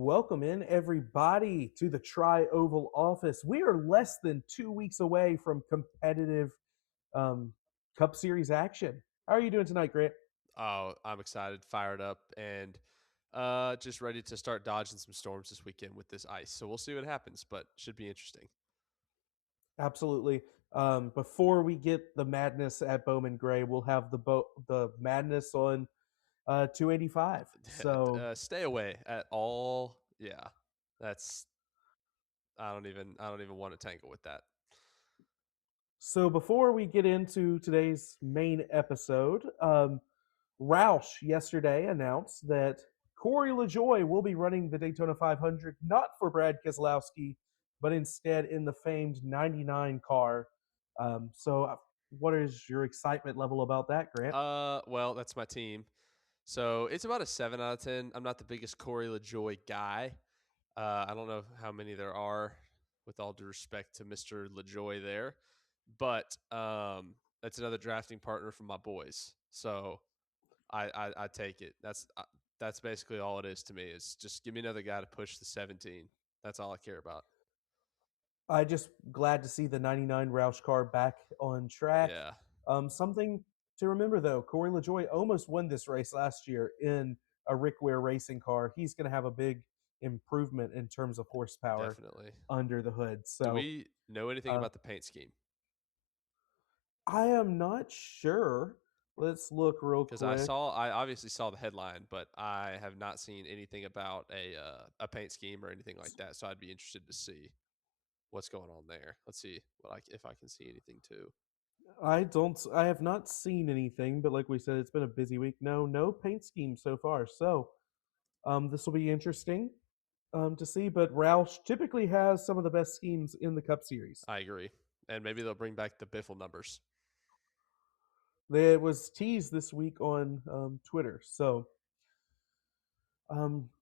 Welcome in, everybody, to the Tri-Oval office. We are less than 2 weeks away from competitive um, Cup Series action. How are you doing tonight, Grant? Oh, I'm excited, fired up, and just ready to start dodging some storms this weekend with this ice. So we'll see what happens, but should be interesting. Absolutely. Before we get the madness at Bowman Gray, we'll have the madness on 285. So, Stay away at all. Yeah, that's I don't even want to tangle with that. so before we get into today's main episode, Roush yesterday announced that Corey LaJoie will be running the Daytona 500 not for Brad Keselowski, but instead in the famed 99 car. What is your excitement level about that, Grant? Well, that's my team. So it's about a 7 out of 10. I'm not the biggest Corey LaJoy guy. I don't know how many there are, with all due respect to Mr. LaJoy there, but that's another drafting partner for my boys. So I take it. That's basically all it is to me. Is just give me another guy to push the 17. That's all I care about. I just glad to see the 99 Roush car back on track. Yeah, Something to remember though, Corey LaJoie almost won this race last year in a Rick Ware racing car. He's going to have a big improvement in terms of horsepower definitely. under the hood. Do So we know anything uh, about the paint scheme? I am not sure. Let's look real Because quick. I obviously saw the headline, but I have not seen anything about a paint scheme or anything like that. So I'd be interested to see what's going on there. Let's see if I can see anything too. I have not seen anything, but like we said, it's been a busy week. No paint scheme so far. So this will be interesting to see. But Roush typically has some of the best schemes in the Cup Series. I agree, and maybe they'll bring back the Biffle numbers. It was teased this week on Twitter. So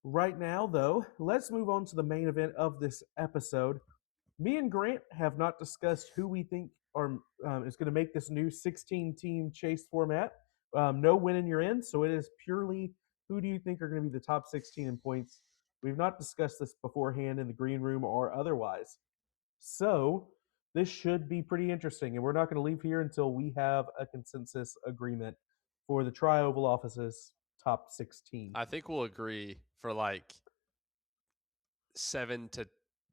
right now, though, let's move on to the main event of this episode. Me and Grant have not discussed who we think is going to make this new 16-team chase format. No winning you're in, so it is purely who do you think are going to be the top 16 in points. We've not discussed this beforehand in the green room or otherwise. So this should be pretty interesting, and we're not going to leave here until we have a consensus agreement for the Tri-Oval office's top 16. I think we'll agree for like 7 to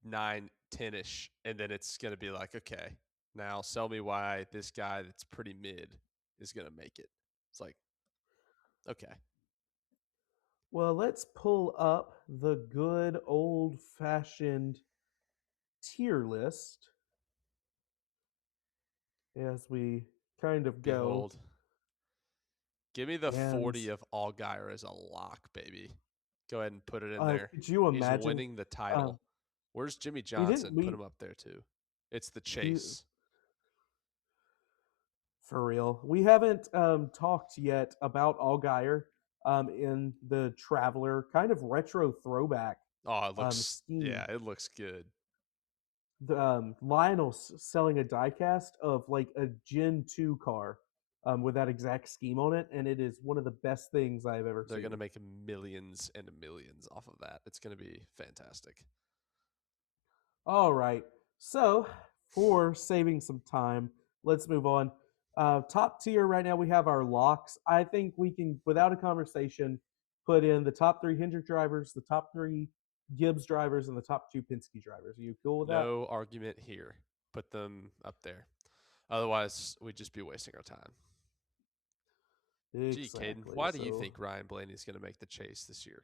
9, 10ish, and then it's going to be like, okay, now sell me why this guy that's pretty mid is going to make it. It's like, okay, Well, let's pull up the good old fashioned tier list as we kind of go. behold, give me the And 40 of Allgaier as a lock, baby. Go ahead and put it in there. could you He's imagine? winning the Um, title. Where's Jimmy we didn't Johnson? Put we him up there too. It's the he chase. for real. We haven't talked yet about Allgaier in the Traveler kind of retro throwback Oh, it looks, scheme. yeah, it looks good. Lionel's selling a diecast of like a Gen 2 car with that exact scheme on it, and it is one of the best things I've ever They're going to seen. make millions and millions off of that. It's going to be fantastic. All right. So, for saving some time, let's move on. Top tier right now, we have our locks. I think we can, without a conversation, put in the top three Hendrick drivers, the top three Gibbs drivers, and the top two Penske drivers. Are you cool with that? No argument here. Put them up there. Otherwise, we'd just be wasting our time. Gee, Cayden, Exactly. why do you So, think Ryan Blaney is going to make the chase this year?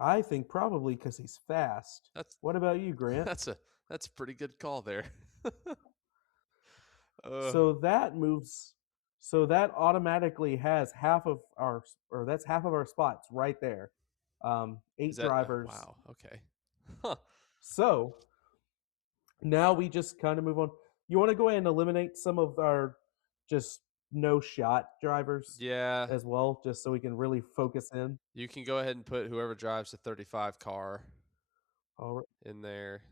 I think probably because he's fast. That's What about you, Grant? that's a pretty good call there. uh, So that moves. So that automatically has half of our, or that's half of our spots right there. is Eight that drivers. wow? Okay, huh? So now we just kind of move on. You want to go ahead and eliminate some of our just no shot drivers Yeah, as well, just so we can really focus in. you can go ahead and put whoever drives the 35 car All right. in there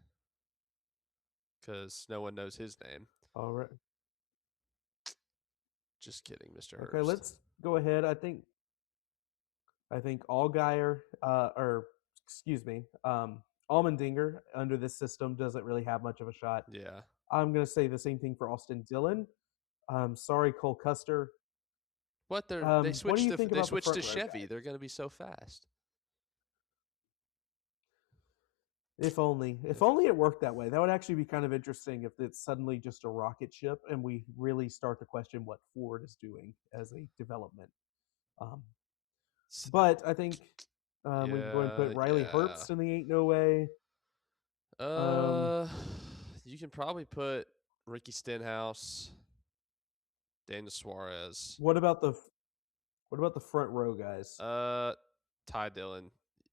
because no one knows his name. All right. Just kidding, Mr. Okay, Herbst. let's go ahead. I think I think Allgaier, or excuse me, Allmendinger under this system doesn't really have much of a shot. Yeah. I'm going to say the same thing for Austin Dillon. Sorry, Cole Custer. What What do you think they about the switched front to row Chevy. guys? They're going to be so fast. If only it worked that way. That would actually be kind of interesting if it's suddenly just a rocket ship and we really start to question what Ford is doing as a development. Um, but I think we can go ahead and put Yeah, Riley yeah. Herbst in the Ain't No Way. Um, Uh, you can probably put Ricky Stenhouse, Daniel Suarez, what about the front row guys? uh, Ty Dillon.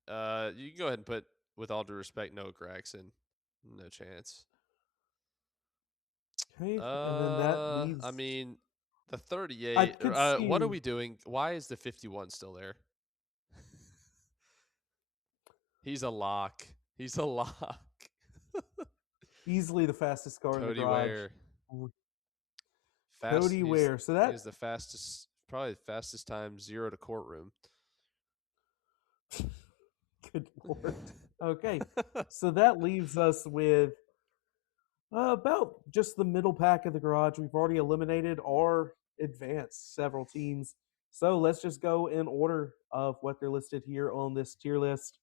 You can go ahead and put, with all due respect, Noah Gregson. No chance. Okay, and then that I leaves. mean, the I 38. could What are see we doing? Why is the 51 still there? He's a lock. He's a lock. easily the fastest car in the Cody garage. Ware. Fast. Cody Ware. So He that has the fastest, probably the fastest time 0 to courtroom. good lord. Okay, so that leaves us with about just the middle pack of the garage. We've already eliminated or advanced several teams. So let's just go in order of what they're listed here on this tier list.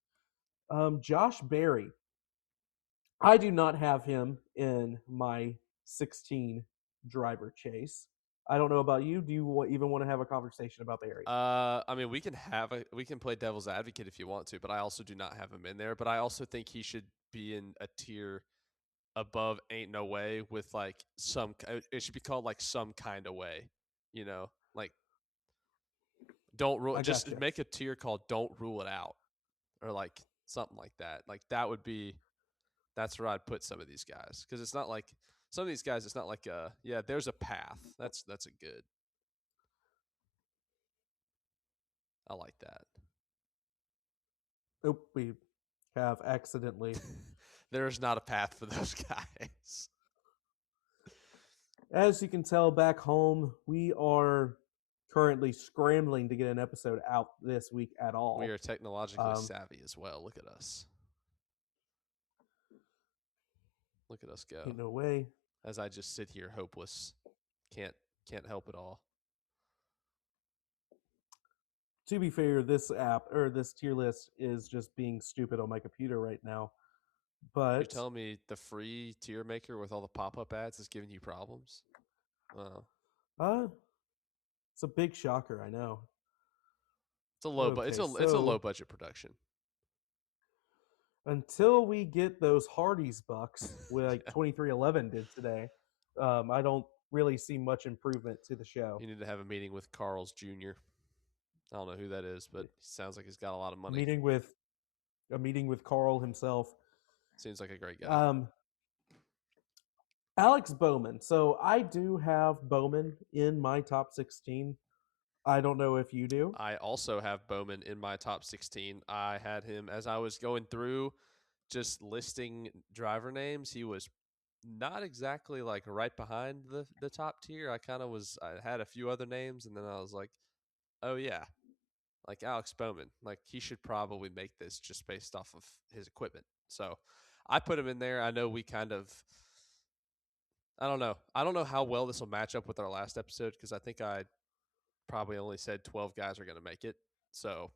Josh Berry. I do not have him in my 16 driver chase. I don't know about you. Do you even want to have a conversation about Berry? I mean, we can play devil's advocate if you want to, but I also do not have him in there. But I also think he should be in a tier above Ain't No Way with like some. It should be called like some kind of way, like don't rule. I Just gotcha. make a tier called Don't Rule It Out or like something like that. Like that would be that's where I'd put some of these guys because it's not like some of these guys. It's not like yeah. There's a path. That's a good. I like that. Oh, we have accidentally. There's not a path for those guys. As you can tell back home, we are currently scrambling to get an episode out this week at We all. are technologically savvy as well. Look at us. Look at us go. Ain't no way. As I just sit here hopeless. Can't can't help it all. To be fair, this app or this tier list is just being stupid on my computer right now. You're But telling me the free tier maker with all the pop-up ads is giving you problems? Wow. uh it's a big shocker, I know. It's a low but Okay, it's a low so budget production. until we get those Hardee's bucks, like 2311 did today, I don't really see much improvement to the show. You need to have a meeting with Carl's Jr. I don't know who that is, but he sounds like he's got a lot of money. A meeting with Carl himself. Seems like a great guy. Alex Bowman. So I do have Bowman in my top 16. I don't know if you do. I also have Bowman in my top 16. I had him as I was going through just listing driver names. He was not exactly like right behind the top tier. I had a few other names and then I was like, "Oh yeah, like Alex Bowman. Like he should probably make this just based off of his equipment." So, I put him in there. I know we kind of I don't know. I don't know how well this will match up with our last episode because I think I probably only said 12 guys are going to make it. So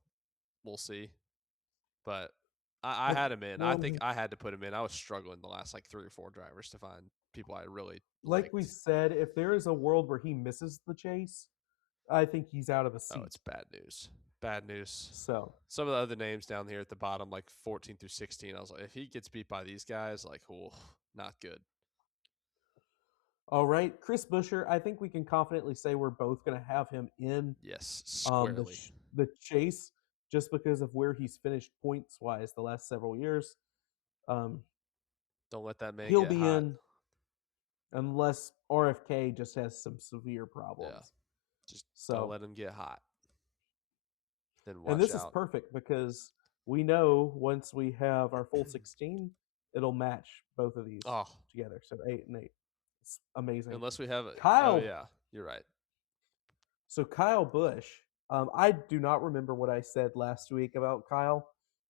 we'll see. But I had him in. I Well, think I had to put him in. I was struggling the last like 3 or 4 drivers to find people I really like we liked. said, if there is a world where he misses the chase, I think he's out of a Oh, seat. it's bad news. Bad news. So, Some of the other names down here at the bottom, like 14 through 16, I was like, if he gets beat by these guys, like, oh, not good. all right, Chris Buescher, I think we can confidently say we're both going to have him in Yes, squarely. the chase just because of where he's finished points wise the last several years. Don't let that man He'll get be hot. in unless RFK just has some severe Yeah, problems. just don't So, let him get hot. Then and watch this is out. perfect because we know once we have our full 16, it'll match both of these Oh, together. So 8 and 8. It's amazing. unless we have it. Oh Kyle, yeah, you're right. so Kyle Busch, I do not remember what I said last week about Kyle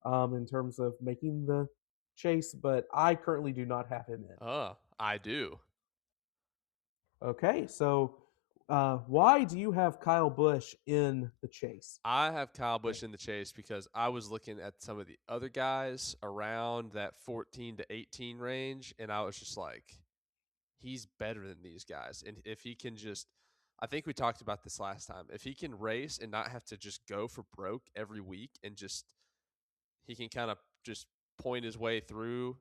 in terms of making the chase, but I currently do not have him in. I do. Okay, so why do you have Kyle Busch in the chase? I have Kyle Okay. Busch in the chase because I was looking at some of the other guys around that 14 to 18 range, and I was just like, he's better than these guys. And if he can just, I think we talked about this last time, if he can race and not have to just go for broke every week and just, he can kind of just point his way through,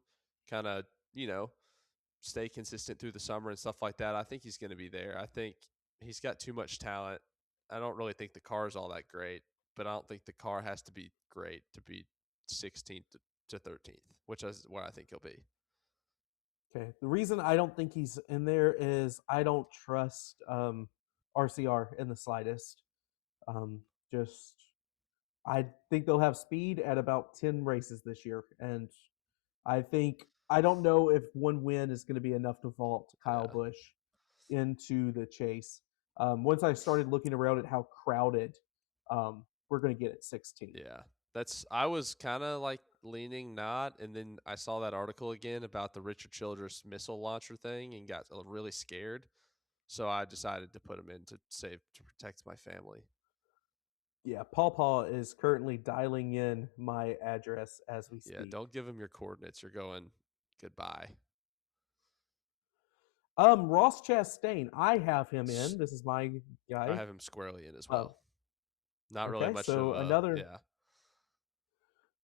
kind of, you know, stay consistent through the summer and stuff like that, I think he's going to be there. I think he's got too much talent. I don't really think the car is all that great, but I don't think the car has to be great to be 16th to 13th, which is where I think he'll be. Okay. The reason I don't think he's in there is I don't trust RCR in the slightest. Um, just I think they'll have speed at about 10 races this year, and I don't know if one win is going to be enough to vault Kyle Yeah. Busch into the chase. Once I started looking around at how crowded we're going to get at 16. Yeah. I was kind of like leaning not. And then I saw that article again about the Richard Childress missile launcher thing and got really scared. So I decided to put him in to protect my family. Yeah, Paw Paw is currently dialing in my address as we Yeah. speak. Don't give him your coordinates. You're going goodbye. Ross Chastain, I have him in. This is my I guy. have him squarely in as Uh, well. Not really okay, much of so a, yeah.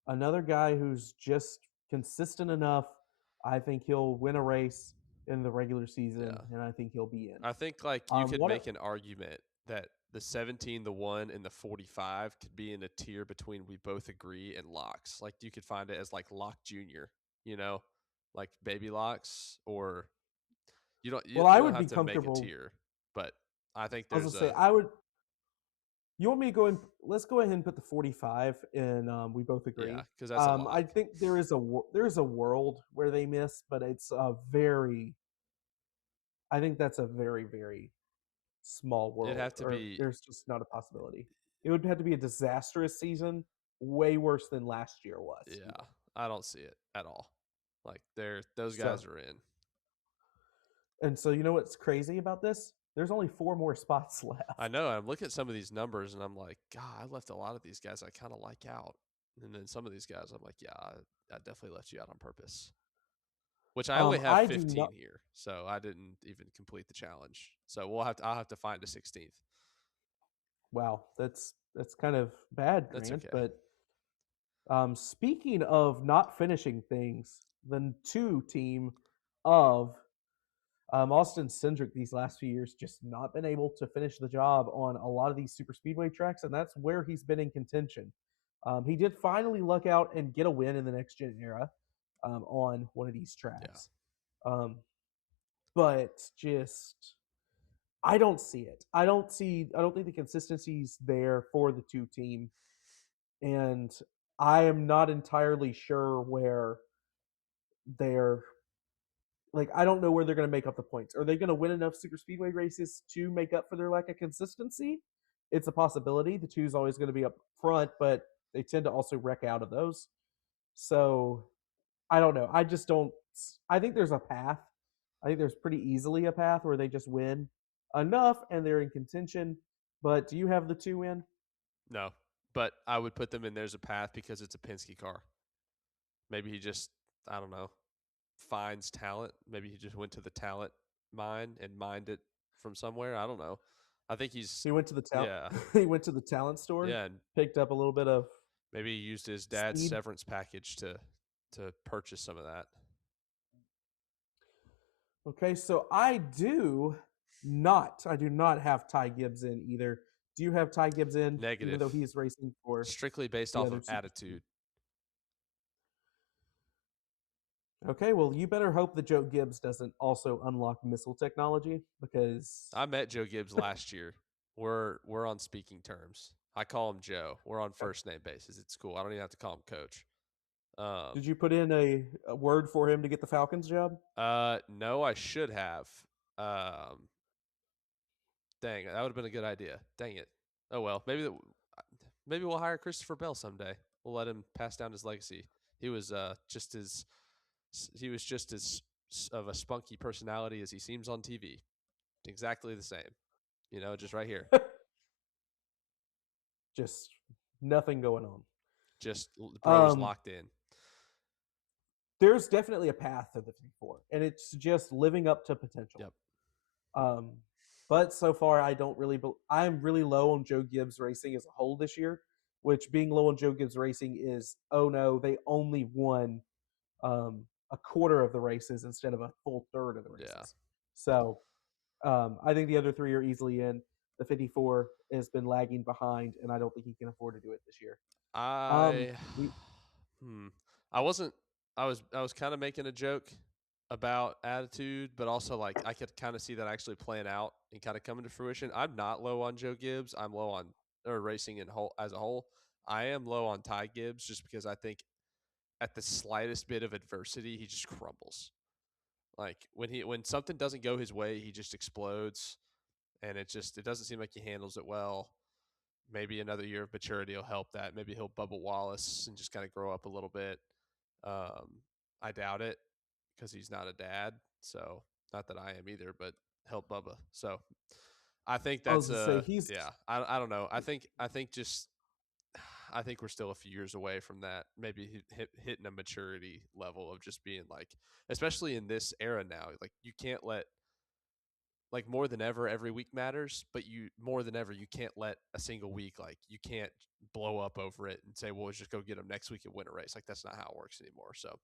another guy who's just consistent enough. I think he'll win a race in the regular season, Yeah. and I think he'll be in. I think like you could What? make an argument that the 17, the 1, and the 45 could be in a tier between we both agree and locks. Like you could find it as like lock junior, you know, like baby locks, or Well, you I don't would have be to make a comfortable. tier, but I think I was gonna there's say a I would. You want me to go in? Let's go ahead and put the 45, and we both yeah, agree. because that's a I lock. think there's a world where they miss, but it's a very. I think that's a very small It'd world, have to or be there's just not a possibility. It would have to be a disastrous season, way worse than last year was. yeah. Even I don't see it at all. Like those so, guys are in. and so you know what's crazy about this? There's only 4 more spots I left. know. I'm looking at some of these numbers and I'm like, God, I left a lot of these guys I kind of like out. And then some of these guys, I'm like, yeah, I definitely left you out on purpose. Which I only have I do not. 15 here, so I didn't even complete the challenge. So I'll have to find a 16th. Wow, that's kind of bad, That's Grant. okay. But speaking of not finishing things, the two team of Austin Cindric these last few years just not been able to finish the job on a lot of these super speedway tracks, and that's where he's been in contention. He did finally luck out and get a win in the next gen era on one of these Yeah. tracks, um, but just I don't see it. I don't think the consistency's there for the two team, and I am not entirely sure where they're like I don't know where they're going to make up the points. Are they going to win enough super speedway races to make up for their lack of consistency? It's a possibility. The two's always going to be up front, but they tend to also wreck out of those. So I don't know. I just don't. I think there's a path. I think there's pretty easily a path where they just win enough and they're in contention. But do you have the two in? No, but I would put them in there's a path because it's a Penske car. Maybe he just, I don't know, finds talent. Maybe he just went to the talent mine and mined it from somewhere. I don't know. I think he's, He went to the yeah, he went to the talent store, yeah, and picked up a little bit of maybe he used his dad's speed. severance package to purchase some of that. Okay, so I do not have Ty Gibbs in either. Do you have Ty Gibbs in, even Negative, though he is racing for strictly based the off other of super speed? attitude. Okay, well, you better hope that Joe Gibbs doesn't also unlock missile technology because I met Joe Gibbs last year. We're on speaking terms. I call him Joe. We're on first name basis. It's cool. I don't even have to call him coach. did you put in a word for him to get the Falcons job? No, I should have. Um, dang, that would have been a good idea. Dang it. Oh well, maybe we'll hire Christopher Bell someday. We'll let him pass down his legacy. He was just as of a spunky personality as he seems on TV. Exactly the same. Just right here. Just nothing going on. Just the bro is Um, locked in. there's definitely a path to the 54, and it's just living up to potential. Yep. Um, but so far, I don't really. I'm really low on Joe Gibbs Racing as a whole this year. Which being low on Joe Gibbs Racing is, oh no, they only won a quarter of the races instead of a full third of the Yeah. races. So I think the other three are easily in. The 54 has been lagging behind, and I don't think he can afford to do it this year. Um, I we hmm. I wasn't I was kind of making a joke about attitude, but also like I could kind of see that actually playing out and kind of coming to fruition. I'm not low on Joe Gibbs. I'm low on or racing in whole as a whole. I am low on Ty Gibbs just because I think at the slightest bit of adversity he just crumbles. Like when something doesn't go his way, he just explodes, and it doesn't seem like he handles it well. Maybe another year of maturity will help that. Maybe he'll Bubba Wallace and just kind of grow up a little bit. I doubt it because he's not a dad. So not that I am either, but help Bubba. So I think I was that's gonna say he's yeah. I don't know. I think just I think we're still a few years away from that. Maybe hitting a maturity level of just being like, especially in this era now, like you can't let like more than ever every week matters, but you more than ever you can't let a single week like you can't blow up over it and say, well, let's just go get them next week and win a race. Like that's not how it works anymore. So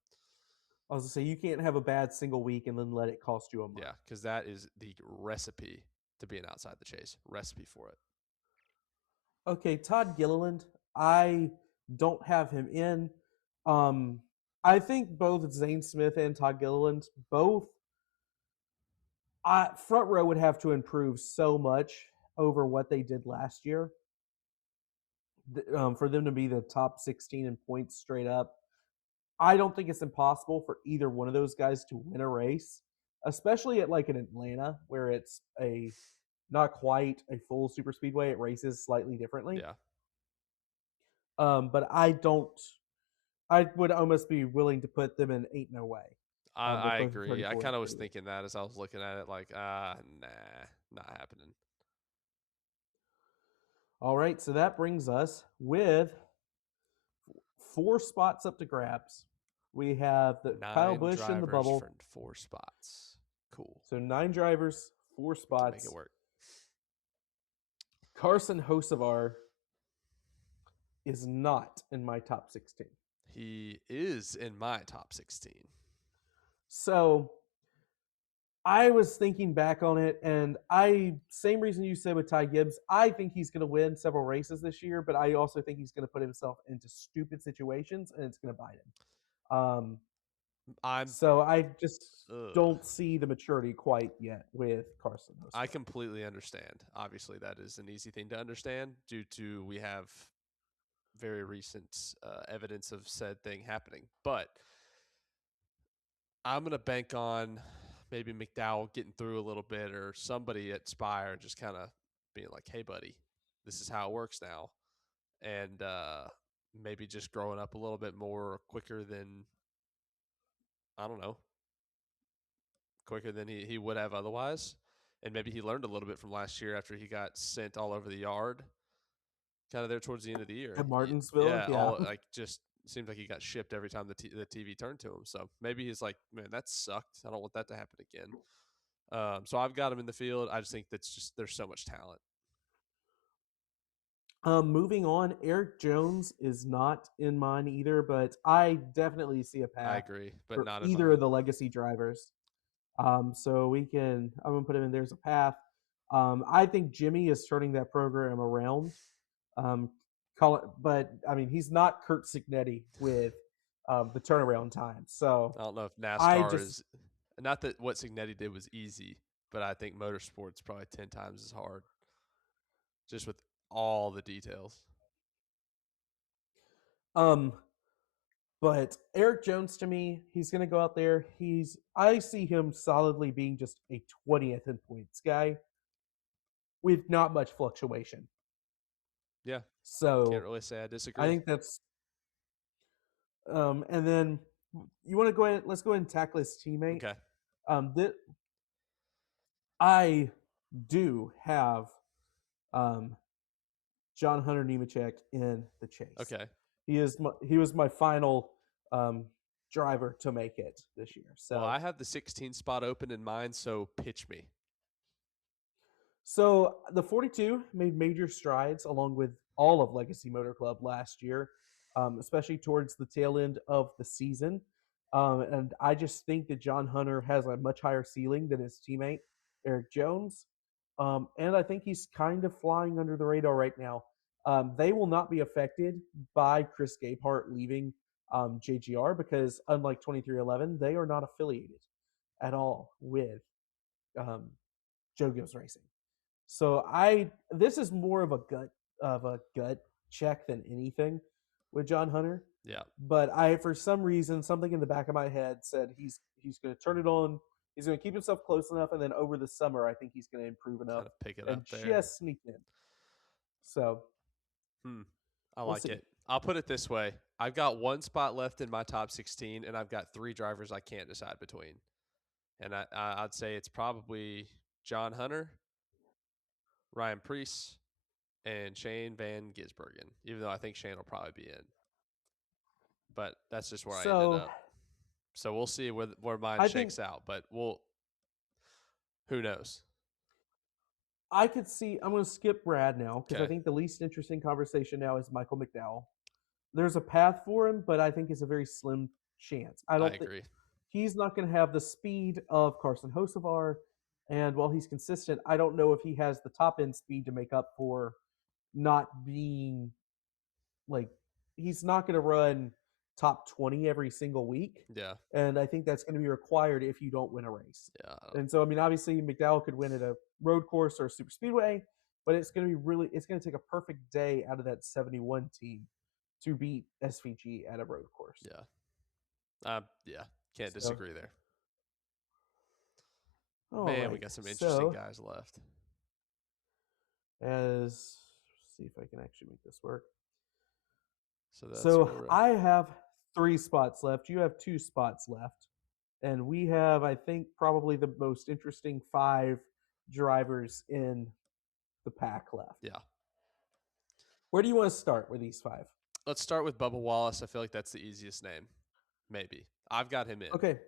I was gonna say you can't have a bad single week and then let it cost you a month. yeah, because that is the recipe to being outside the chase. Recipe for it. Okay, Todd Gilliland, I don't have him in. Um, I think both Zane Smith and Todd Gilliland, both front row would have to improve so much over what they did last year for them to be the top 16 in points straight up. I don't think it's impossible for either one of those guys to win a race, especially at like an Atlanta where it's a not quite a full super speedway. It races slightly differently. Yeah, But I don't. I would almost be willing to put them in ain't no way with I both the agree. I 34 and kind of the was 38. thinking that as I was looking at it, like, nah, not happening. All right, so that brings us with 4 spots up to grabs. We have the Kyle 9 Busch in the drivers bubble. for 4 spots. Cool. So 9 drivers, four We can make it spots. work. Carson Hocevar is not in my top 16. He is in my top 16. So I was thinking back on it, and same reason you said with Ty Gibbs. I think he's going to win several races this year, but I also think he's going to put himself into stupid situations, and it's going to bite him. I'm So I just ugh. don't see the maturity quite yet with Carson I Hocevar. completely understand. Obviously, that is an easy thing to understand due to we have very recent evidence of said thing happening. But I'm gonna bank on maybe McDowell getting through a little bit or somebody at Spire just kind of being like, "Hey, buddy, this is how it works now," and maybe just growing up a little bit more quicker than I don't know, quicker than he would have otherwise. And maybe he learned a little bit from last year after he got sent all over the yard, kind of there towards the end of the year. At Martinsville, Yeah, yeah. all like just seemed like he got shipped every time the TV turned to him. So maybe he's like, man, that sucked. I don't want that to happen again. So I've got him in the field. I just think that's just there's so much talent. Moving on, Eric Jones is not in mine either, but I definitely see a I path agree, but for not in either of mine. the legacy drivers. So I'm gonna put him in. There's a path. I think Jimmy is turning that program around. Um, call it, but I mean he's not Kurt Signetti with the turnaround time. So I don't know if I NASCAR just is not that what Signetti did was easy, but I think motorsport's probably 10 times as hard, just with all the details. um, but Eric Jones to me, he's gonna go out there. I see him solidly being just a 20th in points guy with not much fluctuation. Yeah, can't So really say I I disagree. think that's and then you want to go ahead. Let's go ahead and tackle his teammate. Okay. That I do have um, John Hunter Nemechek in the chase. Okay. He was my final um, driver to make it this year. Well, So I have the 16 spot open in mind, so pitch me. So the 42 made major strides along with all of Legacy Motor Club last year, especially towards the tail end of the season. And I just think that John Hunter has a much higher ceiling than his teammate, Eric Jones. And I think he's kind of flying under the radar right now. They will not be affected by Chris Gabehart leaving JGR because, unlike 2311, they are not affiliated at all with um, Joe Gibbs Racing. So I this is more of a gut check than anything with John Hunter. Yeah, But I for some reason something in the back of my head said he's going to turn it on. He's going to keep himself close enough, and then over the summer, I think he's going to improve enough kind of pick it and up there. just sneak in. So Hmm. I we'll like see. it. I'll put it this way. I've got one spot left in my top 16, and I've got three drivers I can't decide between. And I'd say it's probably John Hunter, Ryan Priest, and Shane Van Gisbergen, even though I think Shane will probably be in. But that's just where I ended So up. So we'll see where mine I think shakes out. But who knows? I could see. I'm going to skip Brad now because I Okay. think the least interesting conversation now is Michael McDowell. There's a path for him, but I think it's a very slim chance. I I don't think agree. he's not going to have the speed of Carson Hocevar. And while he's consistent, I don't know if he has the top end speed to make up for not being like he's not going to run top 20 every single week. Yeah. And I think that's going to be required if you don't win a race. Yeah. And so, I mean, obviously, McDowell could win at a road course or a super speedway, but it's going to be it's going to take a perfect day out of that 71 team to beat SVG at a road course. Yeah. Yeah. Can't So, disagree there. all Man, we right. got some interesting So, guys left. as see if I can actually make this work. So that's So, where we're at. I have 3 spots left. You have 2 spots left. And we have, I think, probably the most interesting 5 drivers in the pack left. Yeah. Where do you want to start with these 5? Let's start with Bubba Wallace. I feel like that's the easiest name. Maybe. I've got him in. Okay.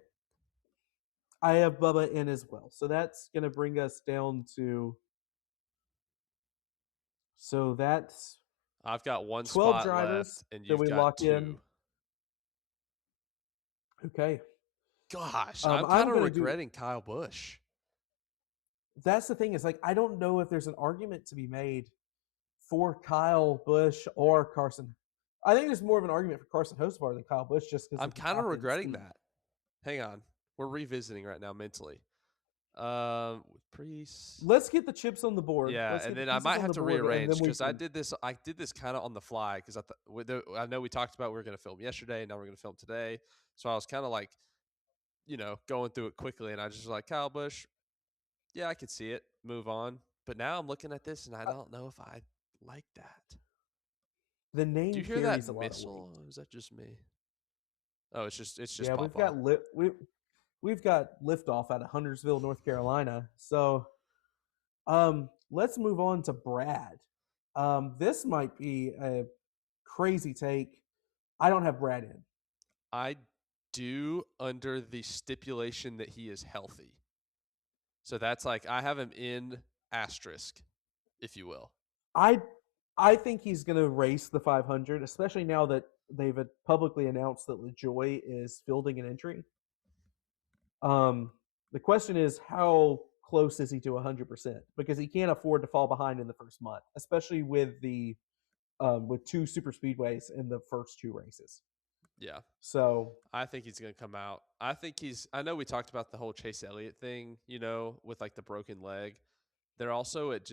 I have Bubba in as well. So that's going to bring us down to. So that's I've got one 12 spot drivers left, and that you've we got lock in. two. Okay. Gosh, I'm kind I'm of going to do. regretting Kyle Busch. That's the thing is like I don't know if there's an argument to be made for Kyle Busch or Carson. I think there's more of an argument for Carson Hocevar than Kyle Busch just because I'm of the kind of top end regretting speed. that. Hang on. We're revisiting right now mentally. With Priest. Let's get the chips on the board. Yeah, Let's and get the then I pieces might on have the to board, and then rearrange we because I can. did this. I did this kind of on the fly because I know we talked about we were going to film yesterday, and now we're going to film today. So I was kind of like, going through it quickly, and I just was like Kyle Busch. Yeah, I could see it. Move on. But now I'm looking at this, and I don't know if I like that. The Do name you hear that carries a lot of weight. missile? Or is that just me? Oh, it's just Yeah, Papa. we've got liftoff out of Huntersville, North Carolina. So, let's move on to Brad. This might be a crazy take. I don't have Brad in. I do under the stipulation that he is healthy. So that's like I have him in asterisk, if you will. I I think he's going to race the 500, especially now that they've publicly announced that LaJoy is fielding an entry. The question is how close is he to 100%? Because he can't afford to fall behind in the first month, especially with 2 super speedways in the first 2 races. Yeah. So I think he's going to come out. I know we talked about the whole Chase Elliott thing, with like the broken leg. They're also at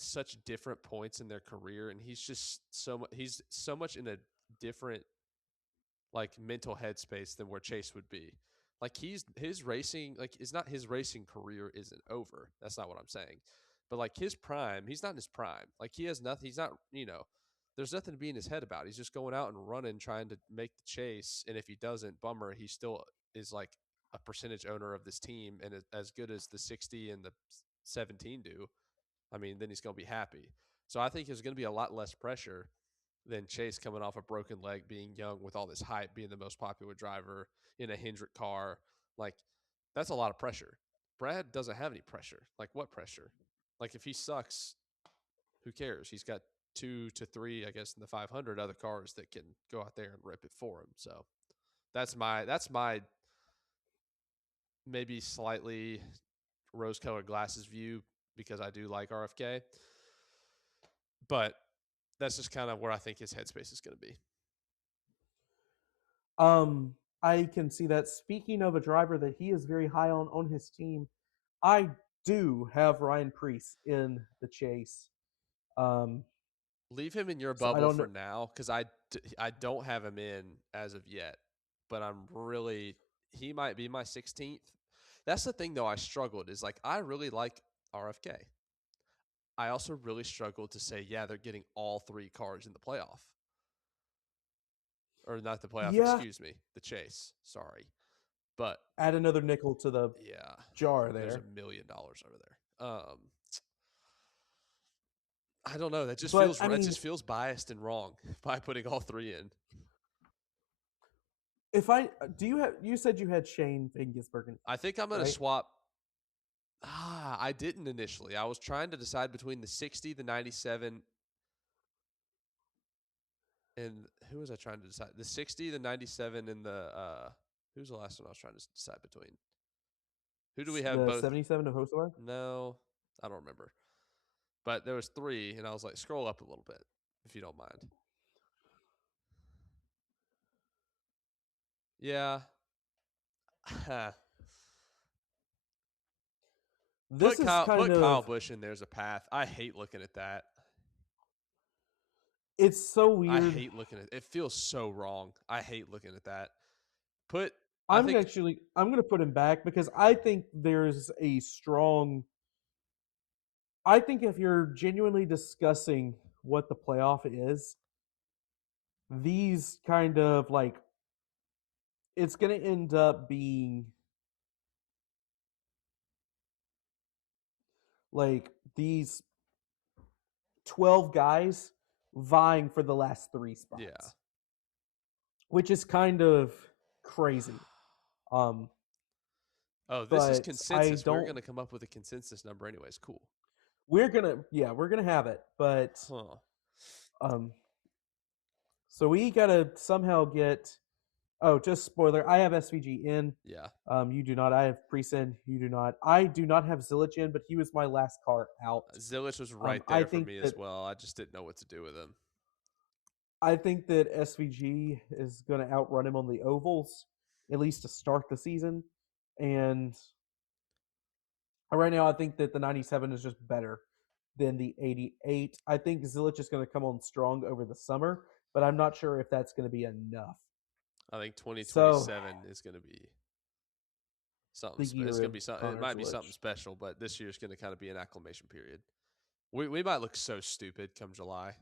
such different points in their career, and he's so much in a different like mental headspace than where Chase would be. Like his racing, like it's not his racing career isn't over. That's not what I'm saying. But like his prime, he's not in his prime. Like he has nothing. He's not. There's nothing to be in his head about. He's just going out and running, trying to make the chase. And if he doesn't, bummer. He still is like a percentage owner of this team, and as good as the 60 and the 17 do. I mean, then he's going to be happy. So I think there's going to be a lot less pressure than Chase coming off a broken leg, being young with all this hype, being the most popular driver in a Hendrick car. Like, that's a lot of pressure. Brad doesn't have any pressure. Like, what pressure? Like, if he sucks, who cares? He's got 2 to 3, I guess, in the 500 other cars that can go out there and rip it for him. So that's my maybe slightly rose-colored glasses view because I do like RFK, but that's just kind of where I think his headspace is going to be. I can see that. Speaking of a driver that he is very high on his team, I do have Ryan Preece in the chase. Um, Leave him in your so I bubble don't for know. now because I don't have him in as of yet, but I'm really he might be my 16th. That's the thing though. I struggled is like I really like RFK. I also really struggled to say yeah they're getting all 3 cars in the playoff or not the playoff. Yeah, Excuse me, the chase. Sorry, but add another nickel to the yeah, jar there's there. $1 million over there. I don't know. That just But feels I it mean, just feels biased and wrong by putting all 3 in. if I do you have you said you had Shane Van Gisbergen, I think I'm gonna right? swap. I didn't initially. I was trying to decide between the 60, the 97, and who was I trying to decide? The 60, the 97, and the who's the last one I was trying to decide between? Who do we have The both? 77 of Hosovar? No, I don't remember. But there was 3, and I was like, scroll up a little bit if you don't mind. Yeah. This put is Kyle kind put Kyle of Busch in. There's a path. I hate looking at that. it's so I weird. hate looking at it. Feels so wrong. I hate looking at that. Put I I'm think actually I'm going to put him back because I think there's a strong I think if you're genuinely discussing what the playoff is, these kind of like it's going to end up being like these 12 guys vying for the last 3 yeah. spots, which is kind of crazy. Um Oh, this is but I consensus. We're don't gonna come up with a consensus number anyways. Cool. we're going to have it, but Huh. um so we got to somehow get oh, just spoiler, I have SVG in. Yeah. You do not. I have Priest in. You do not. I do not have Zilich in, but he was my last car out. Zilich was right I there for think me as that well. I just didn't know what to do with him. SVG is going to outrun him on the ovals, at least to start the season. And right now, I think that the 97 is just better than the 88. I think Zilich is going to come on strong over the summer, but I'm not sure if that's going to be enough. I think So 2027 is gonna be something. the It's year gonna of be something. It Connor might be something Zilich. special, but this year's gonna kind of be an acclimation period. We might look so stupid come July.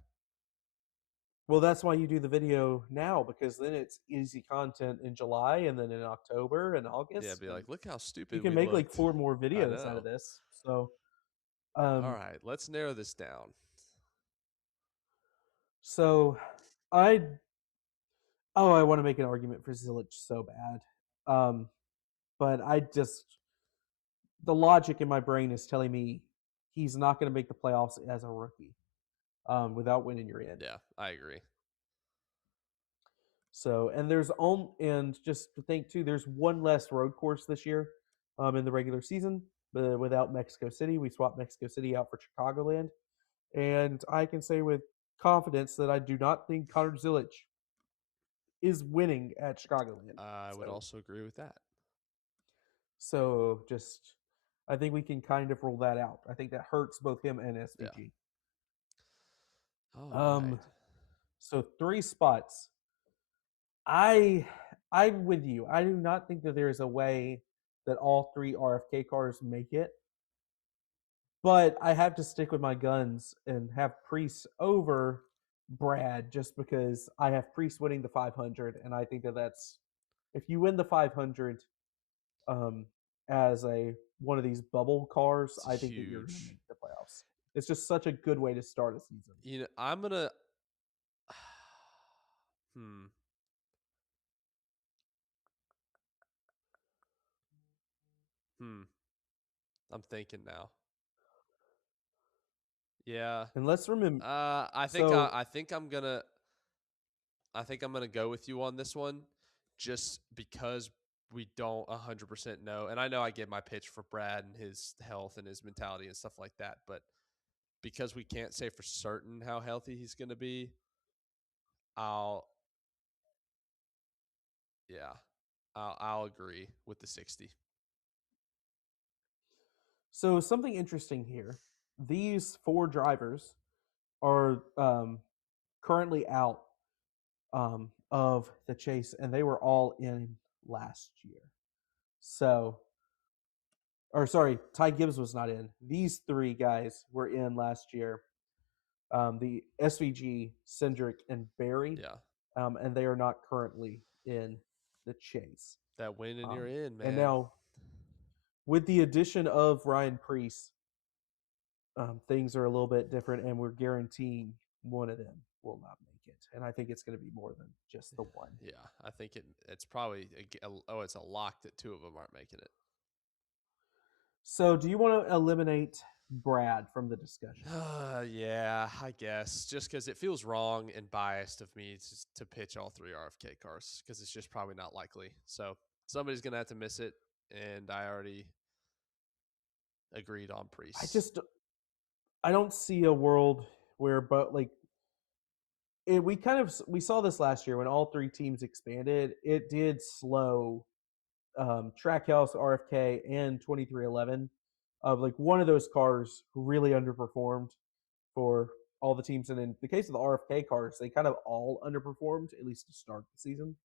Well, that's why you do the video now because then it's easy content in July and then in October and Yeah, August, be and like, look how you stupid can we make like looked. 4 more I videos out of know. this. So, All um, right, let's narrow this down. so I oh I want to make an argument for Zilich so bad, but I just the logic in my brain is telling me he's not going to make the playoffs as a rookie, without winning your end. Yeah, I agree. So, and there's on and just to think too, there's one less road course this year, in the regular season. But without Mexico City, we swapped Mexico City out for Chicagoland, and I can say with confidence that I do not think Connor Zilich is winning at Chicagoland. I would So, also agree with that. so just I think we can kind of rule that out. I think that hurts both him and Yeah. SVG. All right. Um, so 3 spots. I I'm with you. I do not think that there is a way that all 3 RFK cars make it. but I have to stick with my guns and have Priest over Brad just because I have Priest winning the 500, and I think that that's if you win the 500 um, as a one of these bubble cars, It's I think that you're going to huge. make the playoffs. It's just such a good way to start a season. I'm gonna. Hmm. Hmm. I'm thinking now. Yeah. And let's remember, I think so I think I'm gonna go with you on this one, just because we don't 100% know. And I know I get my pitch for Brad and his health and his mentality and stuff like that, but because we can't say for certain how healthy he's gonna be, I'll yeah, I'll agree with the 60. so something interesting here. These four drivers are currently out of the chase, and they were all in last year. So, or sorry, Ty Gibbs was not in. These three guys were in last year. The SVG, Cindric, and Barry, Yeah, and they are not currently in the chase. that win and you're in, And man. now, with the addition of Ryan Priest, things are a little bit different, and we're guaranteeing one of them will not make it. And I think it's going to be more than just the one. Yeah, I think it's probably oh, it's a lock that two of them aren't making it. So, do you want to eliminate Brad from the discussion? Yeah, I guess just because it feels wrong and biased of me to pitch all three RFK cars because it's just probably not likely. So somebody's gonna have to miss it, and I already agreed on I Priest. just I don't see a world where, but like we saw this last year when all three teams expanded. It did slow Trackhouse, RFK, and 2311. Of like one of those cars really underperformed for all the teams, and in the case of the RFK cars, they kind of all underperformed at least to start the season.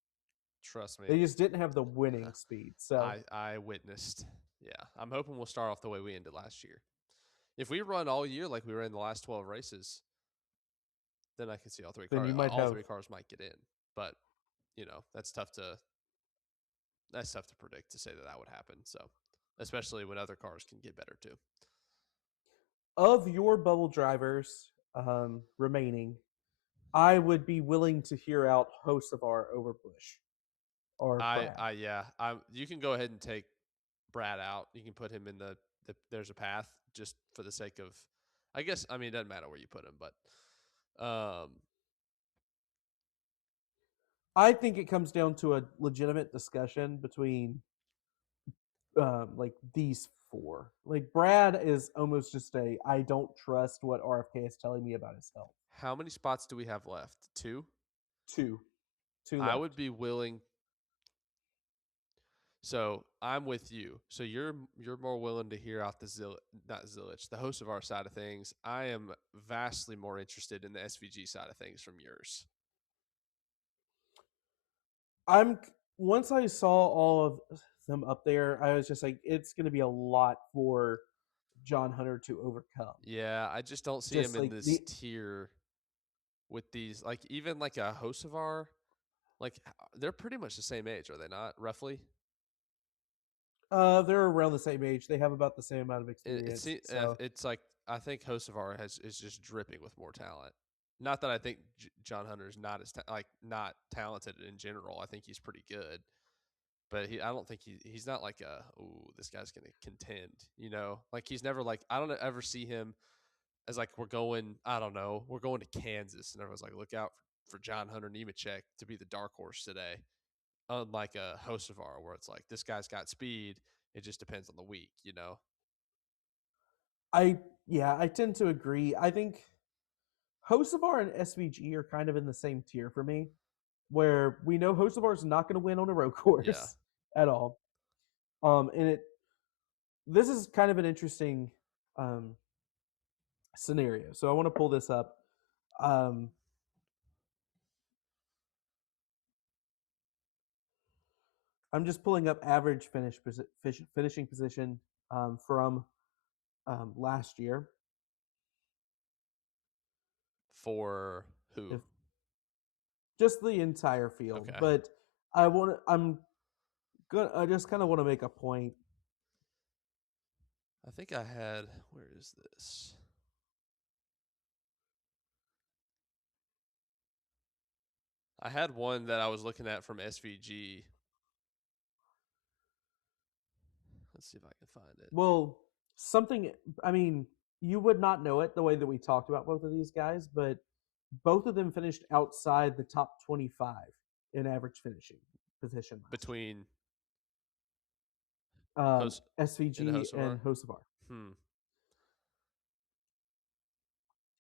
Trust me, They just didn't have the winning speed. So I witnessed. Yeah, I'm hoping we'll start off the way we ended last year. If we run all year like we were in the last 12 races, then I can see then you might all have three cars might get in. But that's tough to predict to say that that would happen. So, especially when other cars can get better too. of your bubble drivers remaining, I would be willing to hear out Hocevar over Bush or Brad. Yeah, you can go ahead and take Brad out. You can put him in the there's a path just for the sake of, I guess. I mean, it doesn't matter where you put him, but I think it comes down to a legitimate discussion between like these four. Like Brad is almost just a I don't trust what RFK is telling me about his health. how many spots do we have left? Two. Two, two I left. would be willing. So I'm with you. So you're more willing to hear out not Zilich, the host of our side of things. I am vastly more interested in the SVG side of things from yours. I'm once I saw all of them up there, I was just like, it's going to be a lot for John Hunter to overcome. Yeah, I just don't see him Just in like this the tier with these, like even like a Hocevar, like they're pretty much the same age, are they not? Roughly, they're around the same age. They have about the same amount of experience. So it's like I think Hocevar is just dripping with more talent. Not that I think John Hunter is not not talented in general. I think he's pretty good, but I don't think he's not like a oh this guy's gonna contend. Like he's never like I don't ever see him as like I don't know we're going to Kansas and everyone's like look out for John Hunter Nemechek to be the dark horse today. Unlike a Hocevar where it's like this guy's got speed. It just depends on the week. I yeah, I tend to agree. I think Hocevar and SVG are kind of in the same tier for me, where we know Hocevar is not going to win on a road Yeah. course at all. And this is kind of an interesting um, scenario. So I want to pull this up. Um, I'm just pulling up average finishing position from last year. For who? If just the entire field, Okay. but I just kind of want to make a point. I think I had. Where is this? I had one that I was looking at from SVG. Let's see if I can find it. Well, something. I mean, you would not know it the way that we talked about both of these guys, but both of them finished outside the top 25 in average finishing position last year. Between Hos and SVG Hosevar. and Hosevar. Hmm.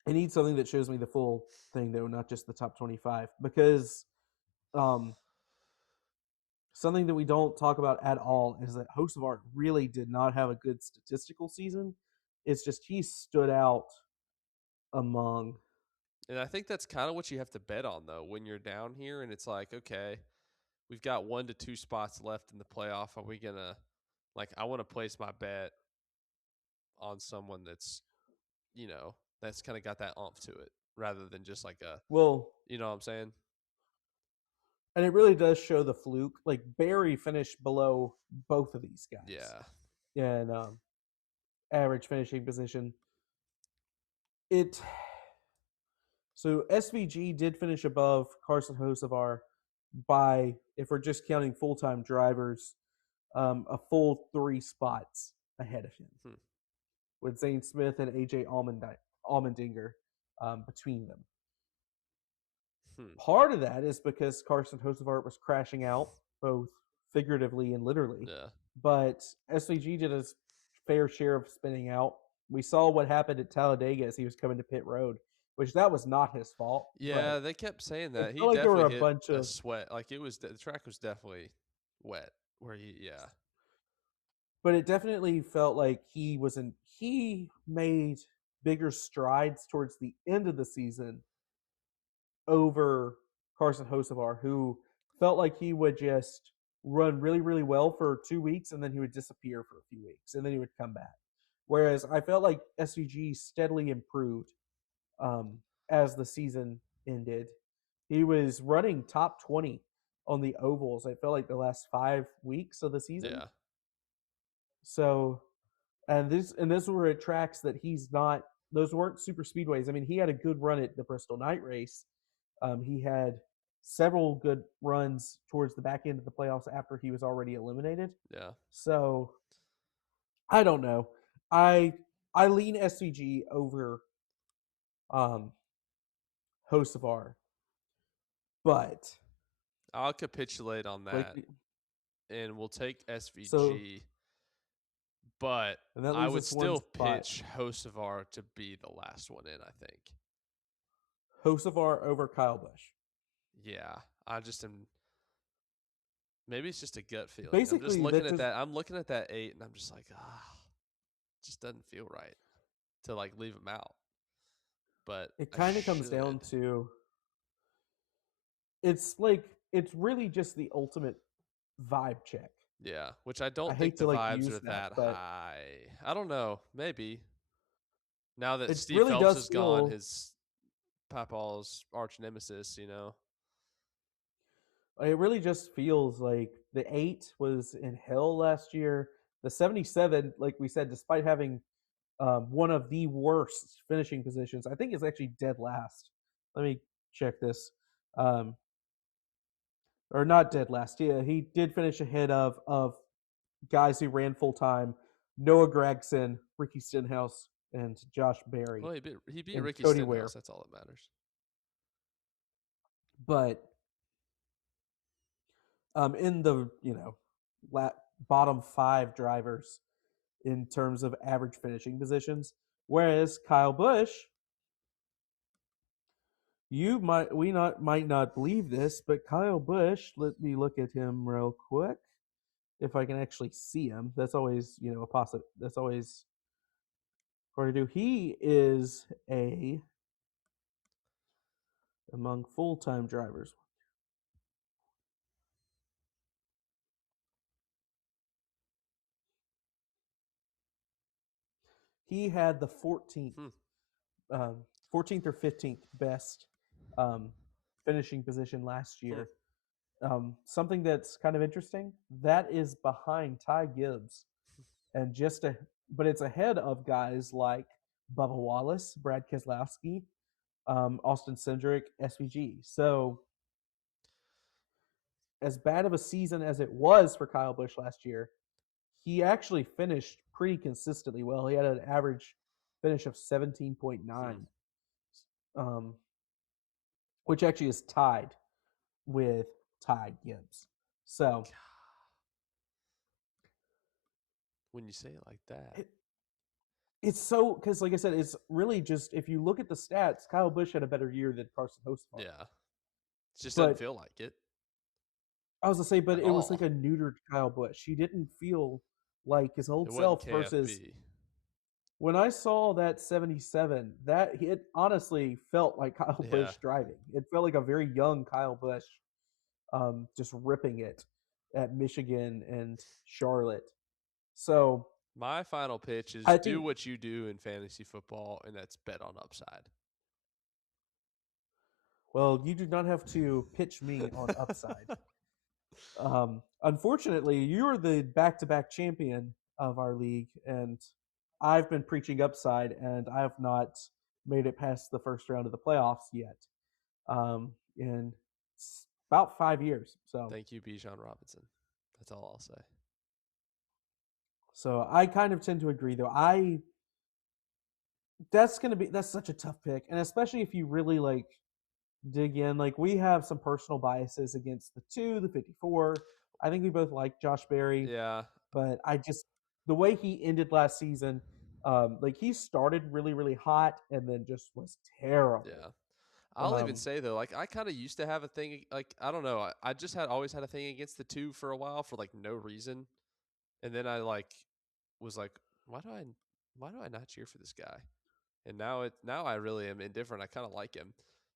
I need something that shows me the full thing, though, not just the top 25, because um, something that we don't talk about at all is that Hosevar really did not have a good statistical season. It's just he stood out among. And I think that's kind of what you have to bet on, though, when you're down here and it's like, okay, we've got 1 to 2 spots left in the playoff. Are we going to, like, I want to place my bet on someone that's kind of got that oomph to it rather than just like Well, you know what I'm saying? and it really does show the fluke. Like Barry finished below both of these guys Yeah. in average finishing position. It So SVG did finish above Carson Hosevar by, if we're just counting full time drivers, a full 3 spots ahead of him, Hmm. with Zane Smith and AJ Allmendinger between them. Hmm. Part of that is because Carson Hosevar was crashing out, both figuratively and literally. Yeah. But SVG did his fair share of spinning out. We saw what happened at Talladega as he was coming to pit road, which that was not his fault. Yeah, But they kept saying it that. He felt like there were definitely a hit bunch a of sweat. Like it was the track was definitely wet where yeah. but it definitely felt like he made bigger strides towards the end of the season over Carson Hosevar, who felt like he would just run really, really well for 2 weeks and then he would disappear for a few weeks and then he would come back. Whereas I felt like SVG steadily improved um, as the season ended. He was running top 20 on the ovals. I felt like the last 5 weeks of the season. Yeah. So, and those were at tracks that he's not. Those weren't super speedways. I mean, he had a good run at the Bristol Night Race. He had several good runs towards the back end of the playoffs after he was already eliminated. Yeah. So I don't know. I lean SCG over um, Hosevar, but I'll capitulate on like that and we'll take so, SVG, but and that I leaves would us one still spot. pitch Hosevar to be the last one in, I think. Hosevar over Kyle Busch. Yeah. I just am maybe it's just a gut feeling. I'm just Basically, looking that at just that. I'm looking at that 8 and I'm just like, just doesn't feel right to like leave him out. But it I kind of comes should. down to it's really just the ultimate vibe check. Yeah, which I I don't think hate the to like vibes use are that, that but high. I don't know. Maybe now that it Steve really Phelps does is gone, feel his Papaw's arch nemesis. it really just feels like the 8 was in hell last year. The 77, like we said, despite having one of the worst finishing positions, I think is actually dead last. Let me check this. Um, or not dead last. Yeah, he did finish ahead of guys who ran full time: Noah Gregson, Ricky Stenhouse, and Josh Berry Well, he beat and Ricky Cody Ware. Stenhouse. That's all that matters. But in the bottom 5 drivers in terms of average finishing positions, whereas Kyle Busch, might not believe this, but Kyle Busch, let me look at him real quick if I can actually see him. That's always a positive. That's always hard to do. He is a among full time drivers. he had the 14th, Hmm. 14th or 15th best um, finishing position last Hmm. year. Something that's kind of interesting, that is behind Ty Gibbs, and but it's ahead of guys like Bubba Wallace, Brad Keselowski, Austin Cindric, SVG. So as bad of a season as it was for Kyle Busch last year, he actually finished pretty consistently well. He had an average finish of 17.9, um, which actually is tied with Ty Gibbs. So When you say it like that, it, it's so because, like I said, it's really just if you look at the stats, Kyle Busch had a better year than Carson Hocevar. yeah, it just doesn't But feel like it I was gonna say, but at it was like all. a neutered Kyle Busch. He didn't feel like his It old wasn't self versus KFB. when I saw that 77, that it honestly felt like Kyle Yeah, Busch driving. It felt like a very young Kyle Busch, just ripping it at Michigan and Charlotte. So my final pitch is I do think, what you do in fantasy football, and that's bet on upside. well, you do not have to pitch me on upside. Unfortunately, you're the back-to-back champion of our league, and I've been preaching upside, and I have not made it past the first round of the playoffs yet. In about 5 years. Thank you, Bijan Robinson. That's all I'll say. So I kind of tend to agree, though. That's such a tough pick, and especially if you really like dig in. Like we have some personal biases against the 54. I think we both like Josh Berry, Yeah, but I just the way he ended last season, like he started really really hot and then just was terrible. yeah. I'll even Um, say though, like I kind of used to have a thing, like I don't know, I just had always had a thing against the two for a while for like no reason, and then I like was like, why do I not cheer for this guy? And now I really am indifferent. I kind of like him,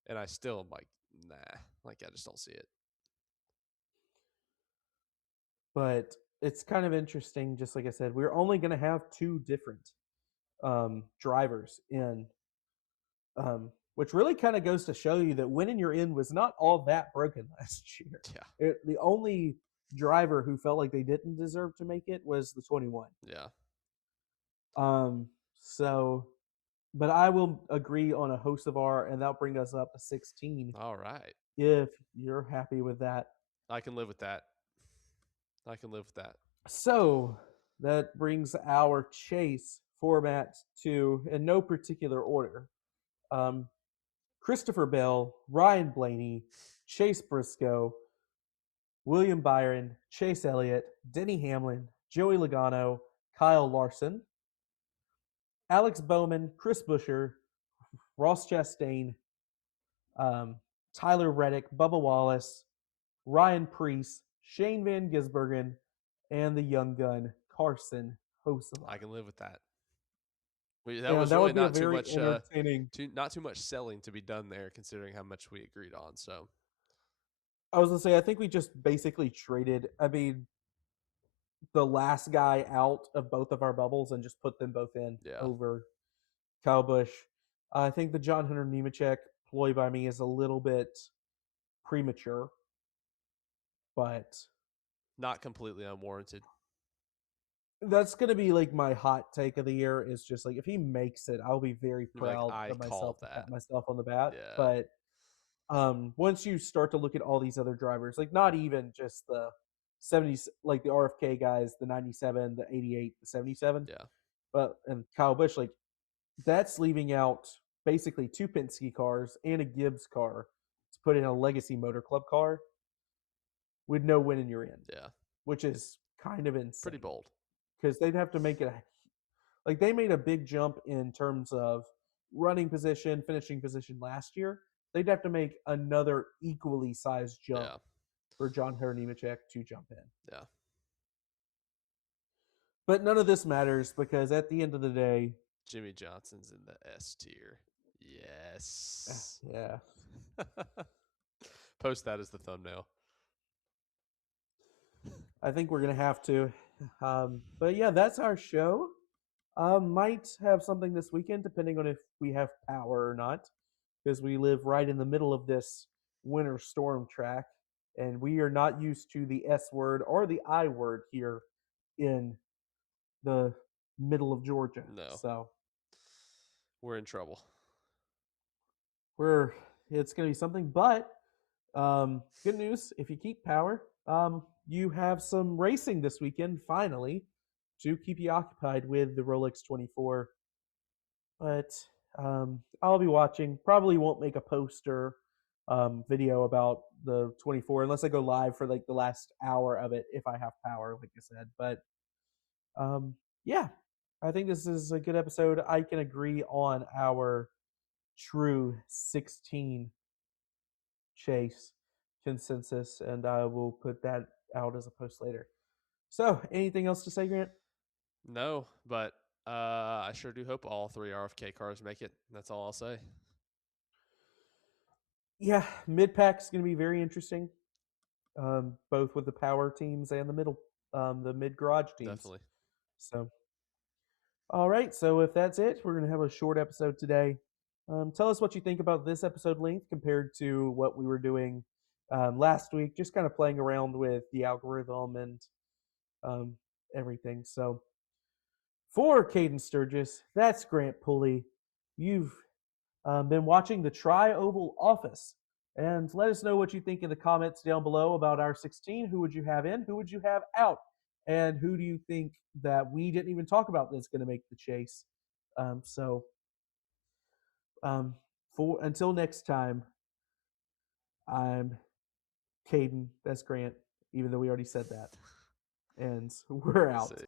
and I still am like, nah, like I just don't see it. but it's kind of interesting. Just like I said, we're only going to have two different drivers in, which really kind of goes to show you that winning your in was not all that broken last year. Yeah, The only driver who felt like they didn't deserve to make it was the 21. yeah. Um, so, but I will agree on a host of our, and that'll bring us up to 16 All right, if you're happy with that. I can live with that. I can live with that. So that brings our chase format to, in no particular order, um, Christopher Bell, Ryan Blaney, Chase Briscoe, William Byron, Chase Elliott, Denny Hamlin, Joey Logano, Kyle Larson, Alex Bowman, Chris Buescher, Ross Chastain, um, Tyler Reddick, Bubba Wallace, Ryan Preece, Shane Van Gisbergen, and the young gun Carson I Hocevar. can live with that. That And was that really would be a not too very much, entertaining. not too much selling to be done there, considering how much we agreed on. So I was gonna say, I think we just basically traded. I mean, the last guy out of both of our bubbles and just put them both in yeah, over Kyle Busch. I think the John Hunter Nemechek ploy by me is a little bit premature, but not completely unwarranted. that's going to be like my hot take of the year is just like if he makes it, I'll be very You're like, proud I of myself called and that. pat myself on the back. Yeah, But once you start to look at all these other drivers, like not even just the 70s, like the RFK guys, the 97, the 88, the 77, yeah, but and Kyle Busch, like that's leaving out basically two Penske cars and a Gibbs car to put in a Legacy Motor Club car with no win in your end, yeah. which is kind of Pretty insane bold. because they'd have to make it like they made a big jump in terms of running position, finishing position last year. They'd have to make another equally sized jump Yeah, for John Hunter Nemechek to jump in. yeah. But none of this matters because at the end of the day, Jimmy Johnson's in the S tier. Yes. yeah, Post that as the thumbnail. I think we're gonna have to. But yeah, that's our show. Might have something this weekend, depending on if we have power or not, because we live right in the middle of this winter storm track, and we are not used to the S word or the I word here in the middle of Georgia. No, So we're in trouble. we're it's going to be something. But good news, if you keep power, you have some racing this weekend finally to keep you occupied with the Rolex 24. But I'll be watching. Probably won't make a poster video about the 24 unless I go live for like the last hour of it if I have power, like I said. But um, yeah, I think this is a good episode. I can agree on our true 16 chase consensus, and I will put that out as a post later. So, anything else to say, Grant? No, but I sure do hope all three RFK cars make it. That's all I'll say. Yeah, mid pack is going to be very interesting, both with the power teams and the middle, the mid garage teams. Definitely. So, all right. So, if that's it, we're going to have a short episode today. Tell us what you think about this episode length compared to what we were doing last week, just kind of playing around with the algorithm and um, everything. So, for Cayden Sturgis, that's Grant Pulley. You've been watching the Tri Oval Office. And let us know what you think in the comments down below about our 16. Who would you have in? Who would you have out? And who do you think that we didn't even talk about that's going to make the chase? So, for until next time, I'm Cayden. That's Grant, even though we already said that. And we're See. out.